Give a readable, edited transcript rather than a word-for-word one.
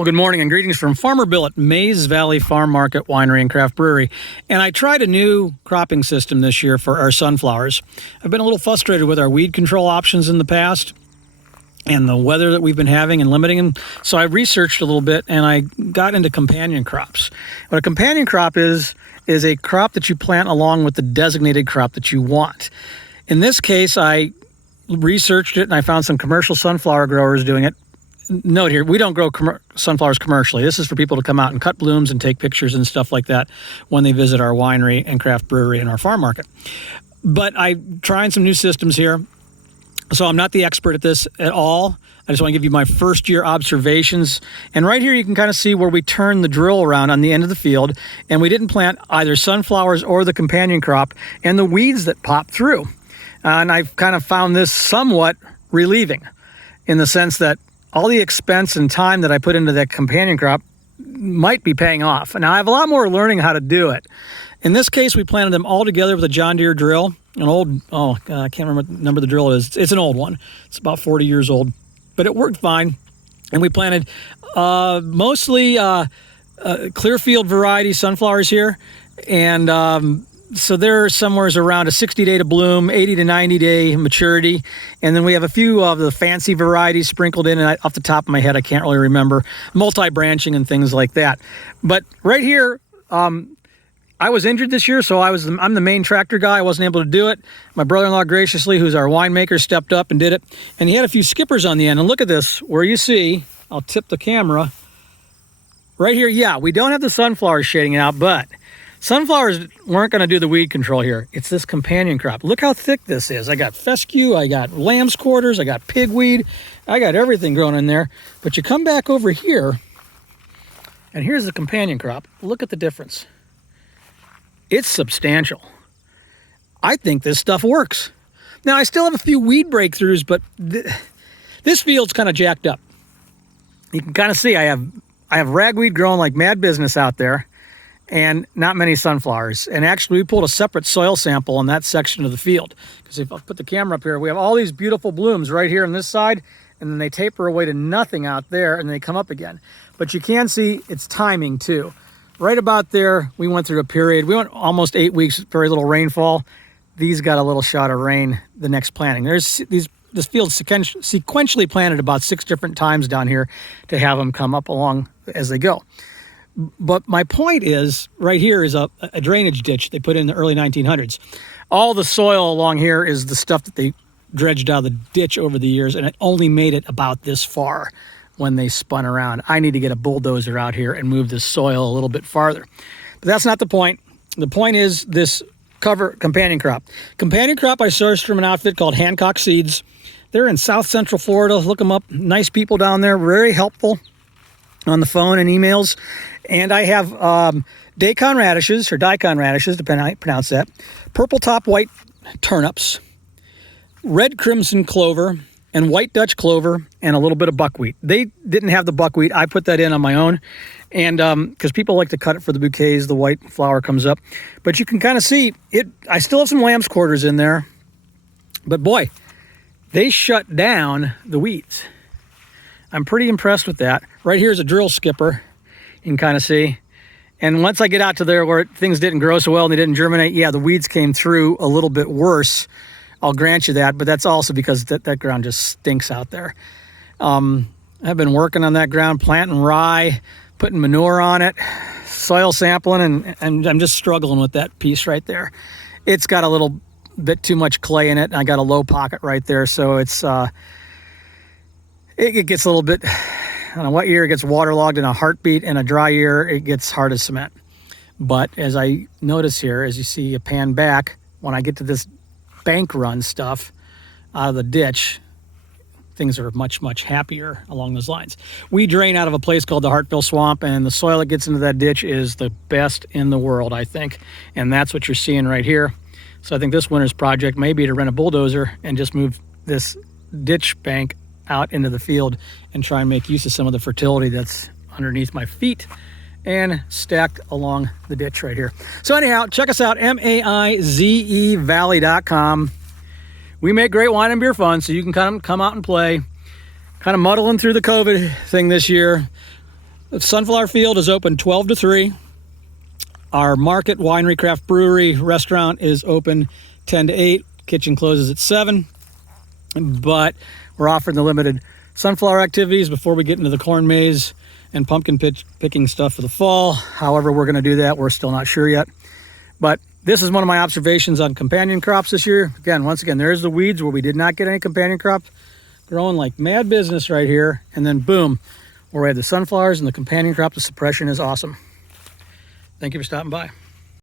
Well, good morning and greetings from Farmer Bill at Mays Valley Farm Market Winery and Craft Brewery. And I tried a new cropping system this year for our sunflowers. I've been a little frustrated with our weed control options in the past and the weather that we've been having and limiting them. So I researched a little bit and I got into companion crops. What a companion crop is a crop that you plant along with the designated crop that you want. In this case, I researched it and I found some commercial sunflower growers doing it. Note here, we don't grow sunflowers commercially. This is for people to come out and cut blooms and take pictures and stuff like that when they visit our winery and craft brewery and our farm market. But I'm trying some new systems here. So I'm not the expert at this at all. I just want to give you my first year observations. And right here you can kind of see where we turn the drill around on the end of the field, and we didn't plant either sunflowers or the companion crop and the weeds that pop through. And I've kind of found this somewhat relieving in the sense that all the expense and time that I put into that companion crop might be paying off. Now I have a lot more learning how to do it. In this case, we planted them all together with a John Deere drill. An old, I can't remember what number the drill is. It's an old one. It's about 40 years old, but it worked fine. And we planted mostly Clearfield variety sunflowers here. And so they're somewhere around a 60-day to bloom, 80 to 90-day maturity. And then we have a few of the fancy varieties sprinkled in, and off the top of my head, I can't really remember, multi-branching and things like that. But right here, I was injured this year, so I'm the main tractor guy. I wasn't able to do it. My brother-in-law graciously, who's our winemaker, stepped up and did it. And he had a few skippers on the end. And look at this, where you see, I'll tip the camera. Right here, yeah, we don't have the sunflowers shading out, but sunflowers weren't going to do the weed control here. It's this companion crop. Look how thick this is. I got fescue, I got lamb's quarters, I got pigweed, I got everything growing in there. But you come back over here, and here's the companion crop. Look at the difference. It's substantial. I think this stuff works. Now, I still have a few weed breakthroughs, but this field's kind of jacked up. You can kind of see I have ragweed growing like mad business out there, and not many sunflowers. And actually, we pulled a separate soil sample on that section of the field. Because if I put the camera up here, we have all these beautiful blooms right here on this side, and then they taper away to nothing out there, and they come up again. But you can see it's timing too. Right about there, we went through a period. We went almost 8 weeks, very little rainfall. These got a little shot of rain the next planting. This field sequentially planted about 6 different times down here to have them come up along as they go. But my point is, right here is a drainage ditch they put in the early 1900s. All the soil along here is the stuff that they dredged out of the ditch over the years, and it only made it about this far when they spun around. I need to get a bulldozer out here and move this soil a little bit farther. But that's not the point. The point is this cover companion crop. Companion crop I sourced from an outfit called Hancock Seeds. They're in South Central Florida. Look them up. Nice people down there. Very helpful on the phone and emails. And I have daikon radishes, or daikon radishes, depending on how you pronounce that, purple top white turnips, red crimson clover, and white Dutch clover, and a little bit of buckwheat. They didn't have the buckwheat. I put that in on my own, and because people like to cut it for the bouquets, the white flower comes up. But you can kind of see it. I still have some lamb's quarters in there, but boy, they shut down the weeds. I'm pretty impressed with that. Right here is a drill skipper. You can kind of see. And once I get out to there where things didn't grow so well and they didn't germinate, yeah, the weeds came through a little bit worse. I'll grant you that, but that's also because that ground just stinks out there. I've been working on that ground, planting rye, putting manure on it, soil sampling, and I'm just struggling with that piece right there. It's got a little bit too much clay in it, and I got a low pocket right there, so it's it gets a little bit, on a wet year it gets waterlogged in a heartbeat, and a dry year it gets hard as cement. But as I notice here, as you see a pan back, when I get to this bank run stuff out of the ditch, things are much, much happier along those lines. We drain out of a place called the Hartville Swamp, and the soil that gets into that ditch is the best in the world, I think. And that's what you're seeing right here. So I think this winter's project may be to rent a bulldozer and just move this ditch bank out into the field and try and make use of some of the fertility that's underneath my feet and stacked along the ditch right here. So anyhow, check us out, maizevalley.com. We make great wine and beer fun, so you can come out and play. Kind of muddling through the COVID thing this year. The sunflower field is open 12 to 3. Our market, winery, craft brewery, restaurant is open 10 to 8. Kitchen closes at 7. But we're offering the limited sunflower activities before we get into the corn maze and pumpkin picking stuff for the fall. However, we're going to do that. We're still not sure yet. But this is one of my observations on companion crops this year. Again, once again, there's the weeds where we did not get any companion crops growing like mad business right here. And then boom, where we have the sunflowers and the companion crop, the suppression is awesome. Thank you for stopping by.